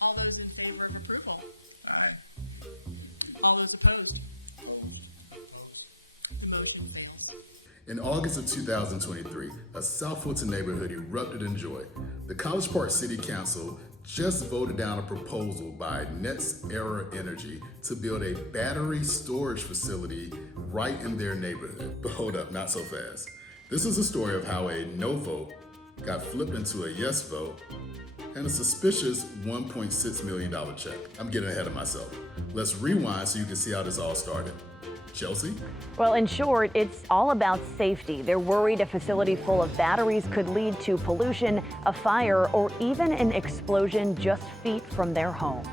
All those in favor of approval? Aye. All those opposed? Opposed. Opposed. The motion fails. In August of 2023, a South Fulton neighborhood erupted in joy. The College Park City Council just voted down a proposal by Nets Era Energy to build a battery storage facility right in their neighborhood. But hold up, not so fast. This is a story of how a no vote got flipped into a yes vote and a suspicious $1.6 million check. I'm getting ahead of myself. Let's rewind so you can see how this all started. Chelsea? Well, in short, it's all about safety. They're worried a facility full of batteries could lead to pollution, a fire, or even an explosion just feet from their home.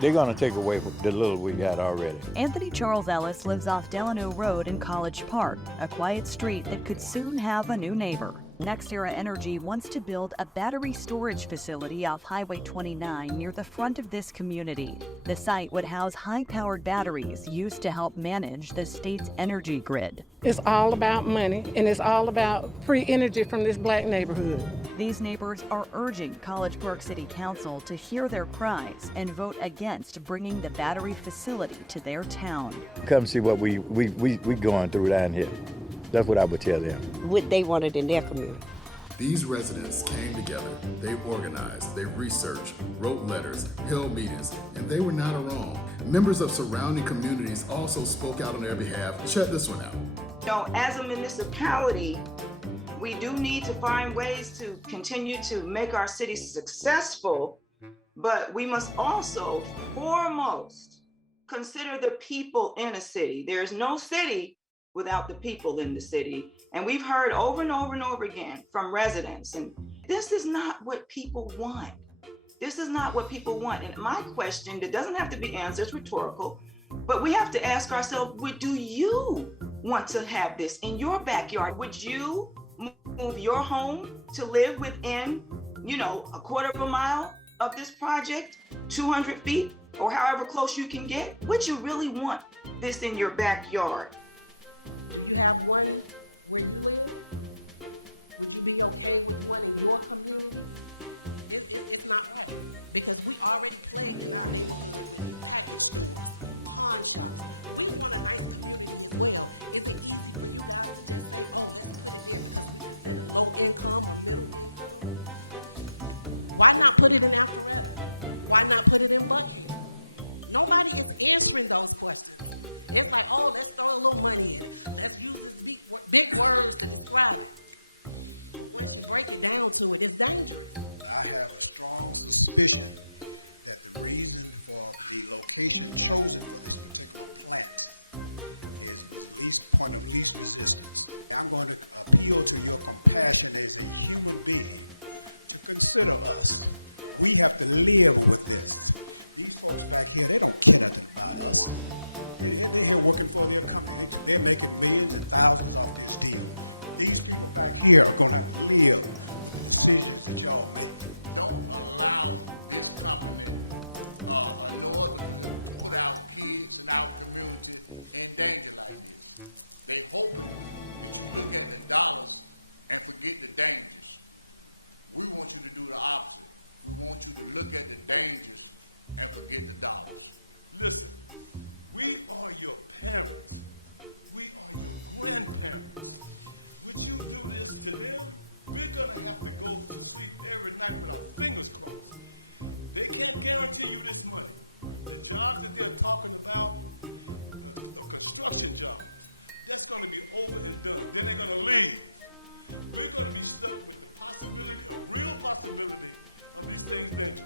They're going to take away the little we got already. Anthony Charles Ellis lives off Delano Road in College Park, a quiet street that could soon have a new neighbor. NextEra Energy wants to build a battery storage facility off Highway 29 near the front of this community. The site would house high-powered batteries used to help manage the state's energy grid. It's all about money, and it's all about free energy from this black neighborhood. These neighbors are urging College Park City Council to hear their cries and vote against bringing the battery facility to their town. Come see what we going through down here. That's what I would tell them. What they wanted in their community. These residents came together, they organized, they researched, wrote letters, held meetings, and they were not alone. Members of surrounding communities also spoke out on their behalf. Check this one out. You know, as a municipality, we do need to find ways to continue to make our city successful, but we must also foremost consider the people in a city. There is no city without the people in the city. And we've heard over and over and over again from residents, and this is not what people want. This is not what people want. And my question, that doesn't have to be answered, it's rhetorical, but we have to ask ourselves, do you want to have this in your backyard? Would you move your home to live within, a quarter of a mile of this project, 200 feet, or however close you can get? Would you really want this in your backyard? Do you have one where you live? Would you be okay with one in your community? It's not right, because we already plagued in our neighborhood with package stores, pawn shops. We want a nice community as well. Is it easy for you guys to just say, oh, let's put it there because we consider low income or middle income? Why not put it in Alpharetta? Why not put it in Buckhead? Nobody is answering those questions. It's like, oh, let's throw a little money in it. Let's use these big words to describe it. But once you break it down to it, it's dangerous. I have a strong suspicion that the reason for the location chosen for this particular plant was point of least resistance. I'm going to appeal to your compassion as a human being to consider us. We have to live with this. These folks back here, they don't care nothing about us. They're here working for their company. They're making millions and thousands off this deal. These people back here are going to have to live with the decisions that y'all make. Don't allow this company no other to put our kids and our community in danger like this. They hoping that you look at the dollars and forget the dangers. We want you to do the opposite. We want you to look at the dangers and forget the dollars. Listen, we are your parents. We are your grandparents. Would you do this to them? We're gonna have to go to sleep every night with our fingers crossed. They can't guarantee you this money. The jobs that they're talking about, the construction jobs, that's gonna be over and done. Then they're gonna leave. We're gonna be stuck with the possibility, a real possibility, of these things dangerous.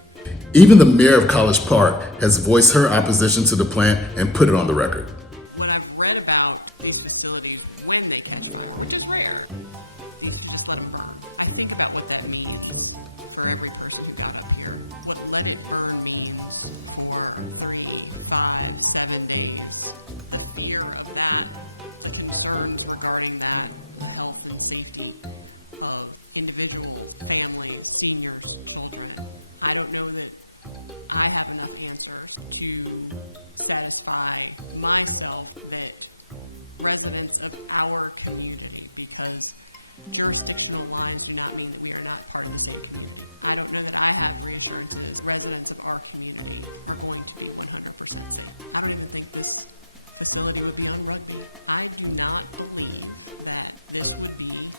Even the mayor of College Park has voiced her opposition to the plant and put it on the record. What I've read about these facilities when they catch fire, which is rare, these should just let them burn. I think about what that means for every person who got up here. What let it burn means for 3, 5, 7 days. The fear of that, the concerns regarding that, the health and safety of individuals, families, seniors, children. I don't know that I have enough answers to satisfy myself that residents of our community, because jurisdictional lines do not mean that we are not part of the same community. I don't know that I have reassurances residents of our community are going to be 100% safe. I don't even think this facility would be on Rugby. I do not believe that this would be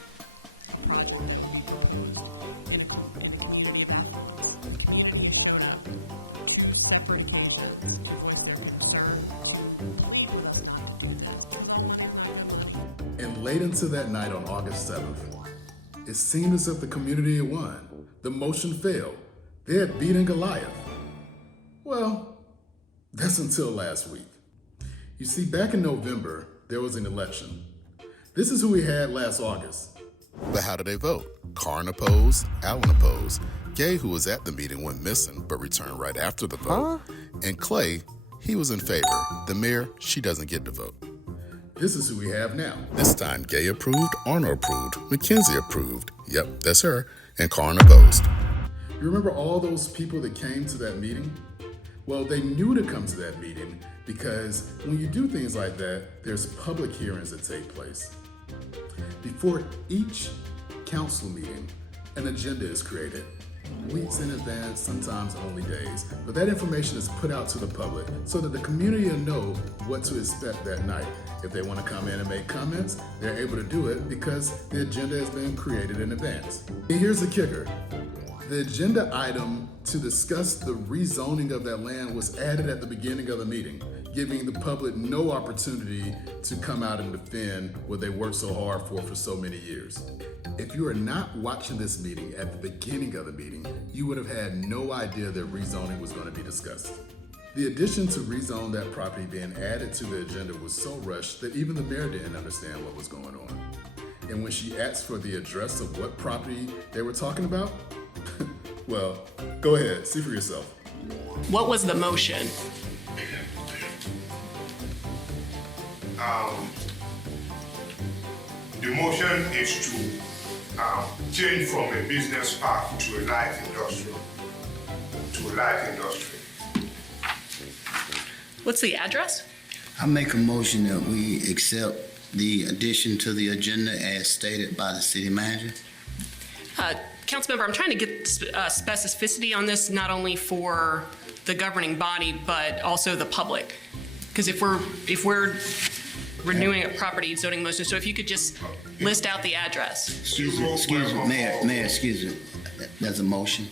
a project that would be proposed in a community of affluence. The community has shown up on 2 separate occasions to voice their concern, to plead with us not to do this, because all money is not good money. And late into that night on August 7th, it seemed as if the community had won. The motion failed. They had beaten Goliath. Well, that's until last week. You see, back in November, there was an election. This is who we had last August. But how did they vote? Karn opposed, Allen opposed. Gay, who was at the meeting, went missing but returned right after the vote. And Clay, he was in favor. The mayor, she doesn't get the vote. This is who we have now. This time, Gay approved, Arno approved, McKenzie approved. Yep, that's her. And Karn opposed. You remember all those people that came to that meeting? Well, they knew to come to that meeting because when you do things like that, there's public hearings that take place. Before each council meeting, an agenda is created. Weeks in advance, sometimes only days. But that information is put out to the public so that the community will know what to expect that night. If they want to come in and make comments, they're able to do it because the agenda has been created in advance. And here's the kicker. The agenda item to discuss the rezoning of that land was added at the beginning of the meeting, giving the public no opportunity to come out and defend what they worked so hard for so many years. If you are not watching this meeting at the beginning of the meeting, you would have had no idea that rezoning was going to be discussed. The addition to rezone that property being added to the agenda was so rushed that even the mayor didn't understand what was going on. And when she asked for the address of what property they were talking about, well, go ahead, see for yourself. What was the motion? The motion is to change from a business park to a light industrial. What's the address? I make a motion that we accept the addition to the agenda as stated by the city manager. Councilmember, I'm trying to get specificity on this, not only for the governing body, but also the public. Because if we're renewing a property zoning motion, so if you could just list out the address. Excuse me, Mayor, excuse me. There's a motion.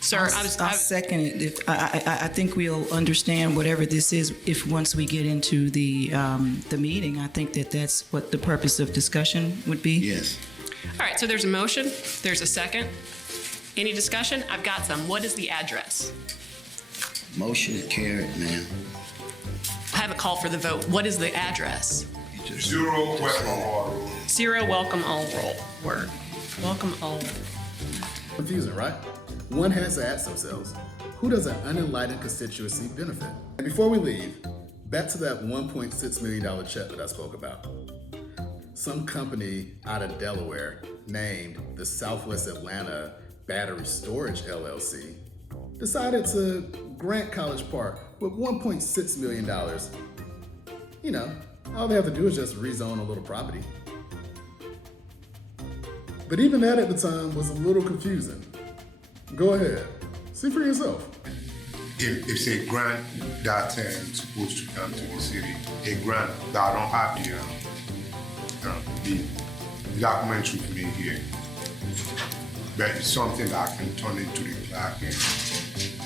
Sir, I'll second it. I think we'll understand whatever this is if once we get into the meeting. I think that's what the purpose of discussion would be. Yes. All right, so there's a motion, there's a second. Any discussion? I've got some. What is the address? Motion carried, ma'am. I have a call for the vote. What is the address? 0 Welcome All Road. 0 Welcome All Road. Word. Welcome All. Confusing, right? One has to ask themselves, who does an unenlightened constituency benefit? And before we leave, back to that $1.6 million check that I spoke about. Some company out of Delaware named the Southwest Atlanta Battery Storage LLC decided to grant College Park with $1.6 million. You know, all they have to do is just rezone a little property. But even that at the time was a little confusing. Go ahead, see for yourself. It's a grant that supposed to come to the city, a grant that I don't have the documents with me here. But it's something that I can turn into the clerk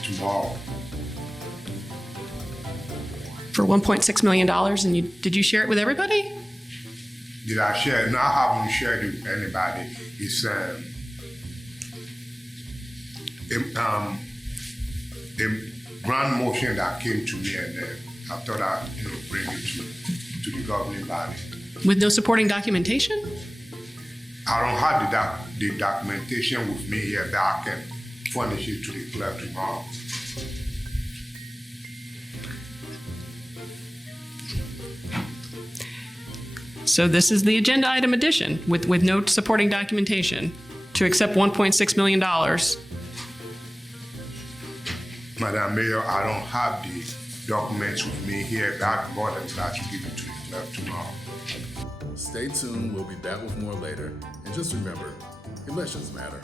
tomorrow. For $1.6 million, and did you share it with everybody? Did I share it? No, I haven't shared it with anybody. It's a grand motion that came to me, and I thought I'd bring it to the governing body. With no supporting documentation? I don't have the documentation with me here that I can furnish it to the clerk tomorrow. So this is the agenda item addition with no supporting documentation to accept $1.6 million. Madam Mayor, I don't have the documents with me here. That I'm more than glad to give it to the clerk tomorrow. Stay tuned, we'll be back with more later. And just remember, elections matter.